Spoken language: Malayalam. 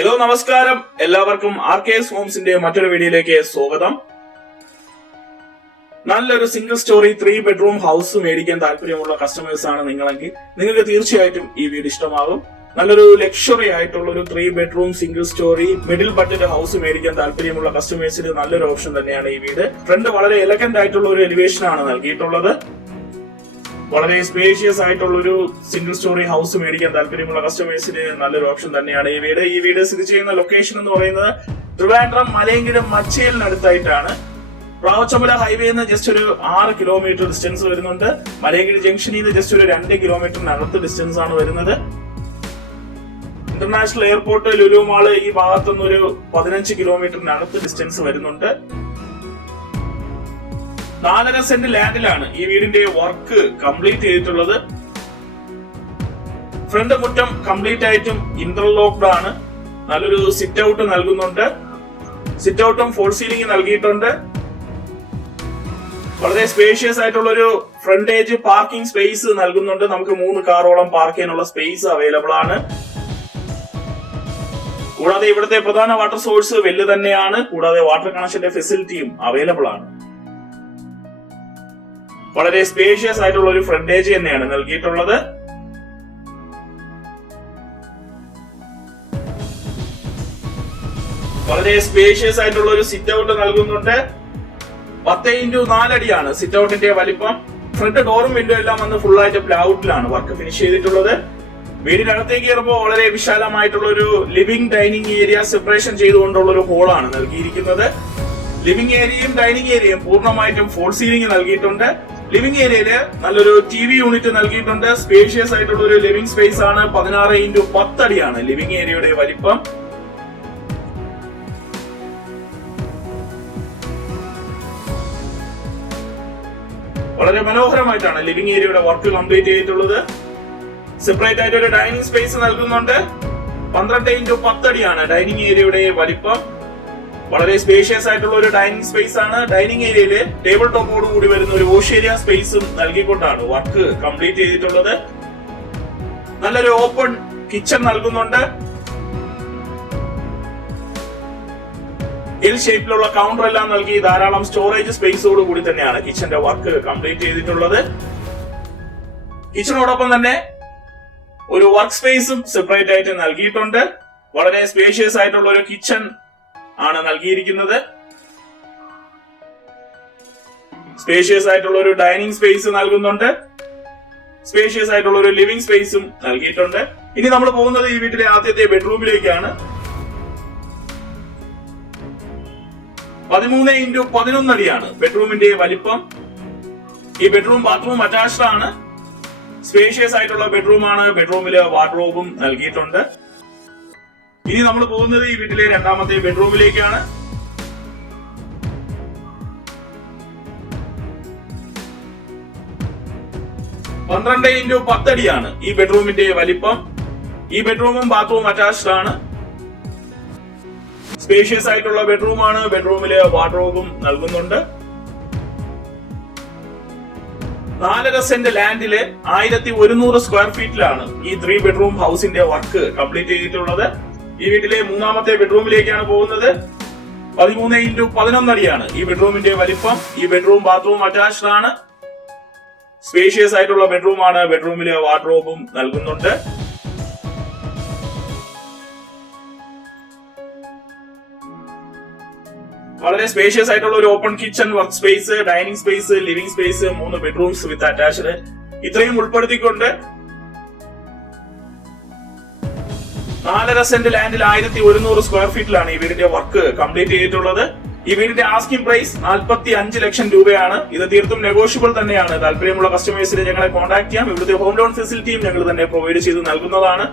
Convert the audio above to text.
ഹലോ നമസ്കാരം, എല്ലാവർക്കും RKS ഹോംസിന്റെ മറ്റൊരു വീഡിയോയിലേക്ക് സ്വാഗതം. നല്ലൊരു സിംഗിൾ സ്റ്റോറി 3 ബെഡ്റൂം ഹൗസ് മേടിക്കാൻ താല്പര്യമുള്ള കസ്റ്റമേഴ്സ് ആണ് നിങ്ങളെങ്കിൽ നിങ്ങൾക്ക് തീർച്ചയായിട്ടും ഈ വീഡിയോ ഇഷ്ടമാകും. നല്ലൊരു ലക്ഷറി ആയിട്ടുള്ള ഒരു 3 bedroom single story middle budget house മേടിക്കാൻ താല്പര്യമുള്ള കസ്റ്റമേഴ്സിന് നല്ലൊരു ഓപ്ഷൻ തന്നെയാണ് ഈ വീട്. ഫ്രണ്ട് വളരെ എലഗന്റ് ആയിട്ടുള്ള ഒരു എലിവേഷൻ ആണ് നൽകിയിട്ടുള്ളത്. വളരെ സ്പേഷ്യസ് ആയിട്ടുള്ള ഒരു സിംഗിൾ സ്റ്റോറി ഹൗസ് മേടിക്കാൻ താല്പര്യമുള്ള കസ്റ്റമേഴ്സിന് നല്ലൊരു ഓപ്ഷൻ തന്നെയാണ് ഈ വീട്. ഈ വീട് സ്ഥിതി ചെയ്യുന്ന ലൊക്കേഷൻ എന്ന് പറയുന്നത് ട്രിവാൻഡ്രം മലയങ്കിഴം മച്ചേലിനടുത്തായിട്ടാണ്. പ്രാവച്ചമ്പല ഹൈവേ നിന്ന് ജസ്റ്റ് ഒരു 6 കിലോമീറ്റർ ഡിസ്റ്റൻസ് വരുന്നുണ്ട്. മലയങ്കിഴി ജംഗ്ഷനിൽ നിന്ന് ജസ്റ്റ് ഒരു 2 കിലോമീറ്ററിനടുത്ത് ഡിസ്റ്റൻസ് ആണ് വരുന്നത്. ഇന്റർനാഷണൽ എയർപോർട്ട്, ലുലു മാള് ഈ ഭാഗത്തുനിന്ന് ഒരു 15 കിലോമീറ്ററിനടുത്ത് ഡിസ്റ്റൻസ് വരുന്നുണ്ട്. 4.5 സെന്റ് ലാൻഡിലാണ് ഈ വീടിന്റെ വർക്ക് കംപ്ലീറ്റ് ചെയ്തിട്ടുള്ളത്. ഫ്രണ്ട് മുറ്റം കംപ്ലീറ്റ് ആയിട്ടും ഇന്റർലോക്ഡ് ആണ്. നല്ലൊരു സിറ്റ് ഔട്ട് നൽകുന്നുണ്ട്. സിറ്റ് ഔട്ടും ഫോൾ സീലിംഗ് നൽകിയിട്ടുണ്ട്. വളരെ സ്പേഷ്യസ് ആയിട്ടുള്ള ഒരു ഫ്രണ്ടേജ് പാർക്കിംഗ് സ്പേസ് നൽകുന്നുണ്ട്. നമുക്ക് 3 കാറോളം പാർക്ക് ചെയ്യാനുള്ള സ്പേസ് അവൈലബിൾ ആണ്. കൂടാതെ ഇവിടുത്തെ പ്രധാന വാട്ടർ സോഴ്സ് വെല്ല് തന്നെയാണ്. കൂടാതെ വാട്ടർ കണക്ഷന്റെ ഫെസിലിറ്റിയും അവൈലബിൾ ആണ്. വളരെ സ്പേഷ്യസ് ആയിട്ടുള്ള ഒരു ഫ്രണ്ടേജ് തന്നെയാണ് നൽകിയിട്ടുള്ളത്. വളരെ സ്പേഷ്യസ് ആയിട്ടുള്ള ഒരു സിറ്റ് ഔട്ട് നൽകുന്നുണ്ട്. 10x4 അടിയാണ് സിറ്റ് ഔട്ടിന്റെ വലിപ്പം. ഫ്രണ്ട് ഡോറും വിൻഡോ എല്ലാം വന്ന് ഫുൾ ആയിട്ട് പ്ലൗട്ടിലാണ് വർക്ക് ഫിനിഷ് ചെയ്തിട്ടുള്ളത്. വീടിനകത്തേക്ക് കയറുമ്പോൾ വളരെ വിശാലമായിട്ടുള്ള ഒരു ലിവിംഗ് ഡൈനിങ് ഏരിയ സെപ്പറേഷൻ ചെയ്തുകൊണ്ടുള്ള ഒരു ഹോളാണ് നൽകിയിരിക്കുന്നത്. ലിവിംഗ് ഏരിയയും ഡൈനിങ് ഏരിയയും പൂർണ്ണമായിട്ടും ഫോൾ സീലിംഗ് നൽകിയിട്ടുണ്ട്. ലിവിംഗ് ഏരിയയില് നല്ലൊരു TV യൂണിറ്റ് നൽകിയിട്ടുണ്ട്. സ്പേഷ്യസ് ആയിട്ടുള്ള ഒരു ലിവിംഗ് സ്പേസ് ആണ്. 16x10 അടിയാണ് ലിവിംഗ് ഏരിയയുടെ വലിപ്പം. വളരെ മനോഹരമായിട്ടാണ് ലിവിംഗ് ഏരിയയുടെ വർക്ക് കംപ്ലീറ്റ് ചെയ്തിട്ടുള്ളത്. സെപ്പറേറ്റ് ആയിട്ട് ഒരു ഡൈനിങ് സ്പേസ് നൽകുന്നുണ്ട്. 12x10 അടിയാണ് ഡൈനിങ് ഏരിയയുടെ വലിപ്പം. വളരെ സ്പേഷ്യസ് ആയിട്ടുള്ള ഒരു ഡൈനിങ് സ്പേസ് ആണ്. ഡൈനിങ് ഏരിയയില് ടേബിൾ ടോപ്പോട് കൂടി വരുന്ന ഒരു വാഷ് ഏരിയ സ്പേസും നൽകിക്കൊണ്ടാണ് വർക്ക് കംപ്ലീറ്റ് ചെയ്തിട്ടുള്ളത്. നല്ലൊരു ഓപ്പൺ കിച്ചൺ നൽകുന്നുണ്ട്. എൽ ഷേപ്പിലുള്ള കൗണ്ടർ എല്ലാം നൽകി ധാരാളം സ്റ്റോറേജ് സ്പേസോട് കൂടി തന്നെയാണ് കിച്ചന്റെ വർക്ക് കംപ്ലീറ്റ് ചെയ്തിട്ടുള്ളത്. കിച്ചണോടൊപ്പം തന്നെ ഒരു വർക്ക് സ്പേസും സെപ്പറേറ്റ് ആയിട്ട് നൽകിയിട്ടുണ്ട്. വളരെ സ്പേഷ്യസ് ആയിട്ടുള്ള ഒരു കിച്ചൺ ആണ് നൽകിയിരിക്കുന്നത്. സ്പേഷ്യസ് ആയിട്ടുള്ള ഒരു ഡൈനിങ് സ്പേസ് നൽകുന്നുണ്ട്. സ്പേഷ്യസ് ആയിട്ടുള്ള ഒരു ലിവിംഗ് സ്പേസും നൽകിയിട്ടുണ്ട്. ഇനി നമ്മൾ പോകുന്നത് ഈ വീട്ടിലെ ആദ്യത്തെ ബെഡ്റൂമിലേക്കാണ്. 13x11 അടിയാണ് ബെഡ്റൂമിന്റെ വലിപ്പം. ഈ ബെഡ്റൂം ബാത്റൂം അറ്റാച്ച്ഡ് ആണ്. സ്പേഷ്യസ് ആയിട്ടുള്ള ബെഡ്റൂം ആണ്. ബെഡ്റൂമില് വാർഡ്രോബും നൽകിയിട്ടുണ്ട്. ഇനി നമ്മൾ പോകുന്നത് ഈ വീട്ടിലെ രണ്ടാമത്തെ ബെഡ്റൂമിലേക്കാണ്. 12x10 അടിയാണ് ഈ ബെഡ്റൂമിന്റെ വലിപ്പം. ഈ ബെഡ്റൂമും ബാത്റൂം അറ്റാച്ച്ഡ് ആണ്. സ്പേഷ്യസ് ആയിട്ടുള്ള ബെഡ്റൂം ആണ്. ബെഡ്റൂമില് വാർഡ്രോബും നൽകുന്നുണ്ട്. 4.5 സെന്റ് ലാൻഡില് 1100 സ്ക്വയർ ഫീറ്റിലാണ് ഈ 3 ബെഡ്റൂം ഹൗസിന്റെ വർക്ക് കംപ്ലീറ്റ് ചെയ്തിട്ടുള്ളത്. ഈ വീട്ടിലെ മൂന്നാമത്തെ ബെഡ്റൂമിലേക്കാണ് പോകുന്നത്. 13x11 അടിയാണ് ഈ ബെഡ്റൂമിന്റെ വലിപ്പം. ഈ ബെഡ്റൂം ബാത്റൂം അറ്റാച്ച്ഡ് ആണ്. സ്പേഷ്യസ് ആയിട്ടുള്ള ബെഡ്റൂം ആണ്. ബെഡ്റൂമില് വാർഡ്രോബും നൽകുന്നുണ്ട്. വളരെ സ്പേഷ്യസ് ആയിട്ടുള്ള ഒരു open kitchen, work space, dining space, living space, 3 bedrooms വിത്ത് അറ്റാച്ച്ഡ് ഇത്രയും ഉൾപ്പെടുത്തിക്കൊണ്ട് 4.5 സെന്റ് ലാൻഡിൽ 1100 സ്ക്വയർ ഫീറ്റിലാണ് ഈ വീടിന്റെ വർക്ക് കംപ്ലീറ്റ് ചെയ്തിട്ടുള്ളത്. ഈ വീടിന്റെ ആസ്കിംഗ് പ്രൈസ് 45 ലക്ഷം രൂപയാണ്. ഇത് തീർത്തും നെഗോഷ്യബിൾ തന്നെയാണ്. താല്പര്യമുള്ള കസ്റ്റമേഴ്സിനെ ഞങ്ങളെ കോൺടാക്ട് ചെയ്യാം. ഇവിടുത്തെ ഹോം ലോൺ ഫെസിലിറ്റിയും ഞങ്ങൾ തന്നെ പ്രൊവൈഡ് ചെയ്ത് നൽകുന്നതാണ്.